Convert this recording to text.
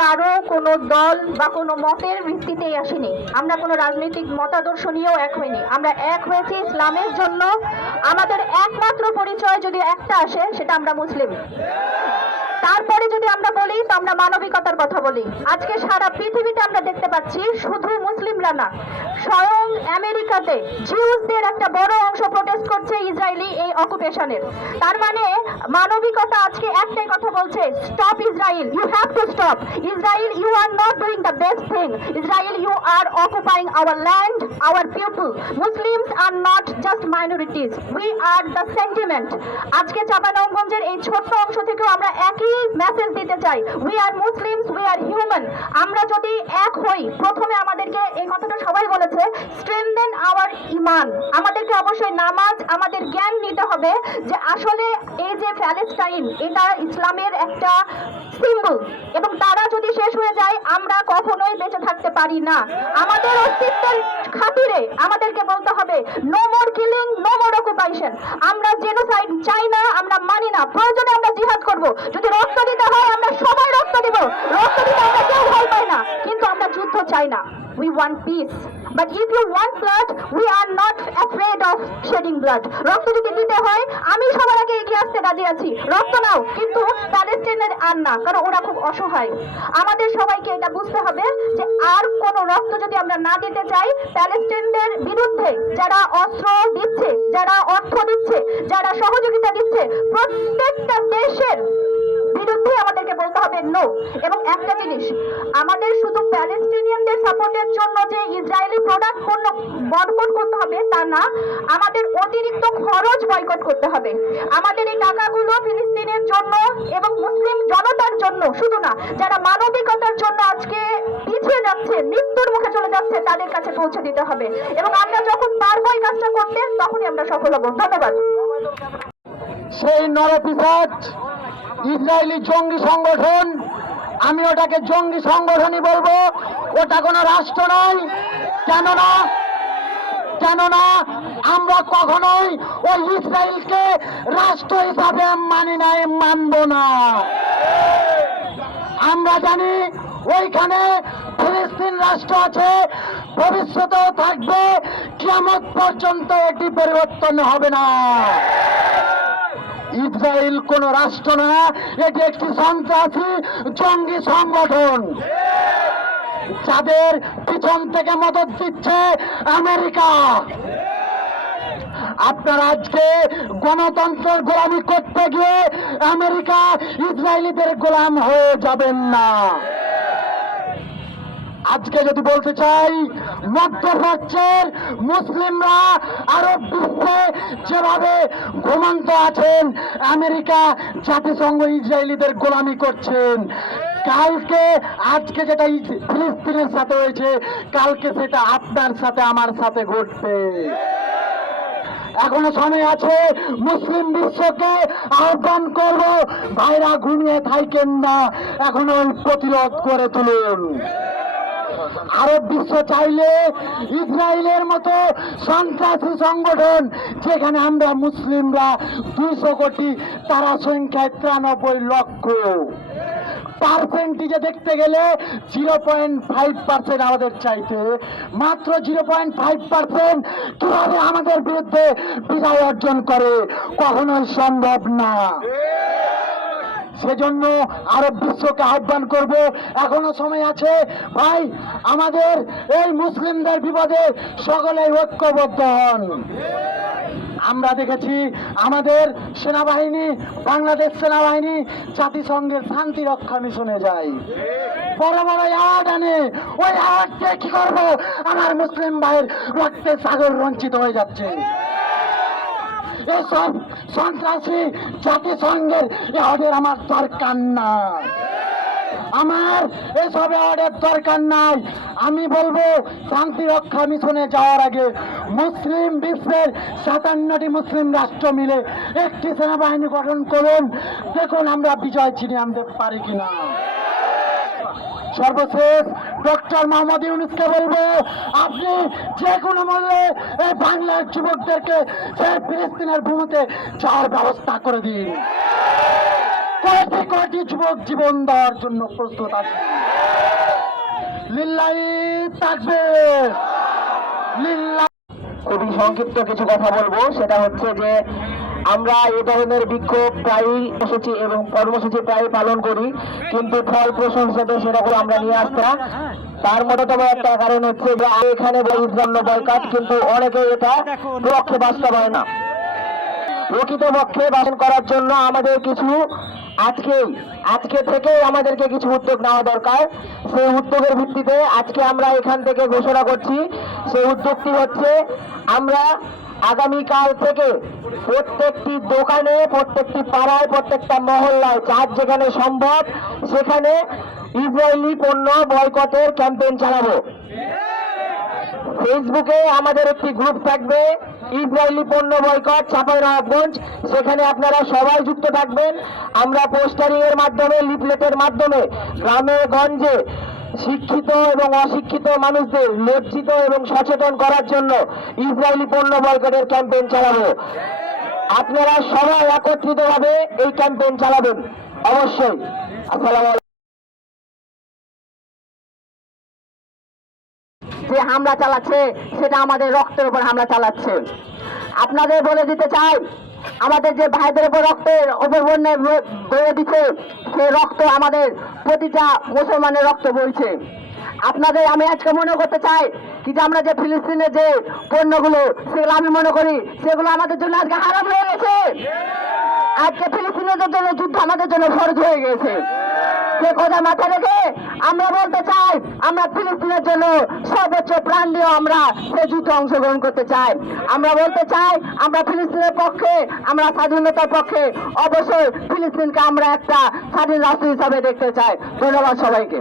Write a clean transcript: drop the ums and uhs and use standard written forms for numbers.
কারো কোনো দল বা কোনো মতের ভিত্তিতেই আসিনি। আমরা কোনো রাজনৈতিক মতাদর্শ নিয়েও এক হইনি। আমরা এক হয়েছি ইসলামের জন্য। আমাদের একমাত্র পরিচয় যদি একটা আসে, সেটা আমরা মুসলিম। তারপরে যদি আমরা বলি, তো আমরা মানবিকতার কথা বলি। আজকে সারা পৃথিবীতে আমরা দেখতে পাচ্ছি শুধু মুসলিমরা না, স্বয়ং আমেরিকাতে জিউসদের একটা বড় অংশ প্রোটেস্ট করছে ইসরায়েলি এই অকুপেশনের। তার মানে মানবিকতা আজকে একটাই কথা বলছে, stop Israel, you have to stop Israel, you are not doing the best thing Israel, you are occupying our land, our people. Muslims are not just minorities, we are the sentiment. আজকে চাঁপাইনবাবগঞ্জের এই ছোট্ট অংশ থেকেও আমরা একই message দিতে চাই, we are Muslims, we are human. আমরা যদি এক হই, প্রথমে আমাদেরকে এই কথাটা সবাই বলেছে, স্ট্রেংথেন আওয়ার ঈমান। আমাদেরকে অবশ্যই নামাজ, আমাদের জ্ঞান নিতে হবে যে আসলে এই যে প্যালেস্টাইন, এটা ইসলামের একটা সিম্বল, এবং তারা যদি শেষ হয়ে যায় আমরা কখনোই বেঁচে থাকতে পারি না। আমাদের অস্তিত্বের খাতিরে আমাদেরকে বলতে হবে, no more killing, no more occupation. আমরা জেনোসাইড চাই না, আমরা মানি না। প্রয়োজনে আমরা জিহাদ করব, যদি রক্ত দিতে হয় আমরা সবাই রক্ত দিব, রক্ত দিতে আমরা কেউ ভয় পাই না, কিন্তু আমরা যুদ্ধ চাই না। We want peace. But if you want blood, we are not afraid of shedding blood. রক্ত যদি দিতে হয় আমি সবার আগে এগিয়ে আসতে রাজি আছি, রক্ত নাও, কিন্তু প্যালেস্টাইনের আর না, কারণ ওরা খুব অসহায়। আমাদের সবাইকে এটা বুঝতে হবে যে আর কোনো রক্ত যদি আমরা না দিতে চাই, প্যালেস্টাইনদের বিরুদ্ধে যারা অস্ত্র দিচ্ছে, যারা অর্থ দিচ্ছে, যারা সহযোগিতা দিচ্ছে, প্রত্যেকটা দেশের বিরুদ্ধে আমাদেরকে বলতে হবে নো। এবং একটা জিনিস, আমাদের শুধু প্যালেস্টিনিয়ানদের সাপোর্টের জন্য যে ইসরায়েলি প্রোডাক্ট পণ্য বয়কট করতে হবে তা না, আমাদের অতিরিক্ত খরচ বয়কট করতে হবে। আমাদের এই টাকাগুলো ফিলিস্তিনের জন্য এবং মুসলিম জনতার জন্য শুধু না, যারা মানবিকতার জন্য আজকে পিছিয়ে যাচ্ছে, মৃত্যুর মুখে চলে যাচ্ছে, তাদের কাছে পৌঁছে দিতে হবে। এবং আমরা যখন পারবো এই কাজটা করতে, তখনই আমরা সফল হব। ধন্যবাদ। সেই নরপিশাচ ইসরায়েলি জঙ্গি সংগঠন, আমি ওটাকে জঙ্গি সংগঠনই বলবো, ওটা কোনো রাষ্ট্র নয়। কেননা আমরা কখনোই ওই ইসরায়েলকে রাষ্ট্র হিসাবে মানি নাই, মানব না। আমরা জানি ওইখানে ফিলিস্তিন রাষ্ট্র আছে, ভবিষ্যতেও থাকবে, কিয়ামত পর্যন্ত এটি পরিবর্তন হবে না। ইসরায়েল কোন রাষ্ট্র না, এটি একটি সন্ত্রাসী জঙ্গি সংগঠন, যাদের পিছন থেকে মদত দিচ্ছে আমেরিকা। আপনারা আজকে গণতন্ত্রের গোলামি করতে গিয়ে আমেরিকা ইসরায়েলিদের গোলাম হয়ে যাবেন না। আজকে যদি বলতে চাই, মধ্যপ্রাচ্যের মুসলিমরা আরব বিশ্বে যেভাবে ঘুমন্ত আছেন, আমেরিকা জাতিসংঘ ইসরায়েলিদের গোলামি করছেন। কালকে আজকে যেটা ফিলিস্তিনের সাথে হয়েছে, কালকে সেটা আপনার সাথে আমার সাথে ঘটবে। এখনো সময় আছে, মুসলিম বিশ্বকে আহ্বান করব, ভাইরা ঘুমিয়ে থাকেন না, এখনো প্রতিরোধ করে তুলুন। আরব বিশ্ব চাইলে ইসরায়েলের মতো সন্ত্রাসী সংগঠন, যেখানে আমরা মুসলিমরা 200 কোটি, তারা সংখ্যায় 93 লক্ষ, পার্সেন্টেজে দেখতে গেলে 0.5% আমাদের চাইতে, মাত্র 0.5% কিভাবে আমাদের বিরুদ্ধে বিজয় অর্জন করে, কখনোই সম্ভব না। সেজন্য আরব বিশ্বকে আহ্বান করব, এখনো সময় আছে ভাই, আমাদের এই মুসলিমদের বিপদে সকলেই ঐক্যবদ্ধ হন। আমরা দেখেছি আমাদের সেনাবাহিনী, বাংলাদেশ সেনাবাহিনী জাতিসংঘের শান্তি রক্ষা মিশনে যায়, বড় বড় অ্যাওয়ার্ড আনে, ওই অ্যাওয়ার্ড দিয়ে কি করবো? আমার মুসলিম ভাইয়ের রক্তে সাগর রঞ্চিত হয়ে যাচ্ছে। এসব সন্ত্রাসী জাতিসংঘের অ্যাওয়ার্ডের আমার দরকার না, আমার এসব অ্যাওয়ার্ডের দরকার নাই। আমি বলবো, শান্তি রক্ষা মিশনে যাওয়ার আগে মুসলিম বিশ্বের 57টি মুসলিম রাষ্ট্র মিলে একটি সেনাবাহিনী গঠন করুন, দেখুন আমরা বিজয় ছিনিয়ে আনতে পারি কিনা। সর্বশেষ ডক্টর মোহাম্মদ ইউনূসকে বলবো, আপনি যে কোনো মূল্যে এই বাংলার যুবকদেরকে সেই ফিলিস্তিনের ভূমিতে যাওয়ার ব্যবস্থা করে দিন। কোটি কোটি যুবক জীবন দেওয়ার জন্য প্রস্তুত আছে। লিল্লাহি তাকবীর, লিল্লাহি। খুবই সংক্ষিপ্ত কিছু কথা বলবো, সেটা হচ্ছে যে আমরা এই ধরনের বিক্ষোভ প্রায়ই কর্মসূচি এবং কর্মসূচি প্রায় পালন করি, কিন্তু ফল প্রশংসাতে সেরকম আমরা নিয়ে আসতাম। তার অন্যতম একটা কারণ হচ্ছে যে এখানে ইসলাম বয়কট, কিন্তু অনেকে এটা পক্ষে বাস্তবায়ন না। প্রকৃতপক্ষে বাসন করার জন্য আমাদের কিছু আজকে থেকে আমাদেরকে কিছু উদ্যোগ নেওয়া দরকার। সেই উদ্যোগের ভিত্তিতে আজকে আমরা এখান থেকে ঘোষণা করছি, সেই উদ্যোগটি হচ্ছে আমরা আগামীকাল থেকে প্রত্যেকটি দোকানে, প্রত্যেকটি পাড়ায়, প্রত্যেকটা মহল্লায়, যার যেখানে সম্ভব সেখানে ইসরায়েলি পণ্য বয়কটের ক্যাম্পেইন চালাবো। ফেসবুকে আমাদের একটি গ্রুপ থাকবে, ইসরায়েলি পণ্য বয়কট চাঁপাইনবাবগঞ্জ, সেখানে আপনারা সবাই যুক্ত থাকবেন। আমরা পোস্টারিং এর মাধ্যমে, লিফলেটের মাধ্যমে গ্রামে গঞ্জে শিক্ষিত এবং অশিক্ষিত মানুষদের লজ্জিত এবং সচেতন করার জন্য ইসরায়েলি পণ্য বয়কটের ক্যাম্পেইন চালাবো। আপনারা সবাই একত্রিতভাবে এই ক্যাম্পেইন চালাবেন অবশ্যই। আসসালামু আলাইকুম। যে হামলা চালাচ্ছে সেটা আমাদের রক্তের উপর হামলা চালাচ্ছে। আপনাদের বলে দিতে চাই, আমাদের যে ভাইদের উপর রক্তের উপর বন্যায় বয়ে দিচ্ছে, সেই রক্ত আমাদের প্রতিটা মুসলমানের রক্ত বইছে। আপনাদের আমি আজকে মনে করতে চাই কি যে আমরা যে ফিলিস্তিনের যে পণ্যগুলো, সেগুলো আমি মনে করি সেগুলো আমাদের জন্য আজকে হারাম হয়ে গেছে। আজকে ফিলিস্তিনিদের জন্য যুদ্ধ আমাদের জন্য ফরজ হয়ে গেছে। সে কথা মাথায় রেখে আমরা বলতে চাই, আমরা ফিলিস্তিনের জন্য সর্বোচ্চ প্রাণ দিয়ে আমরা সে যুদ্ধে অংশগ্রহণ করতে চাই। আমরা বলতে চাই, আমরা ফিলিস্তিনের পক্ষে, আমরা স্বাধীনতার পক্ষে। অবশ্যই ফিলিস্তিনকে আমরা একটা স্বাধীন রাষ্ট্র হিসাবে দেখতে চাই। ধন্যবাদ সবাইকে।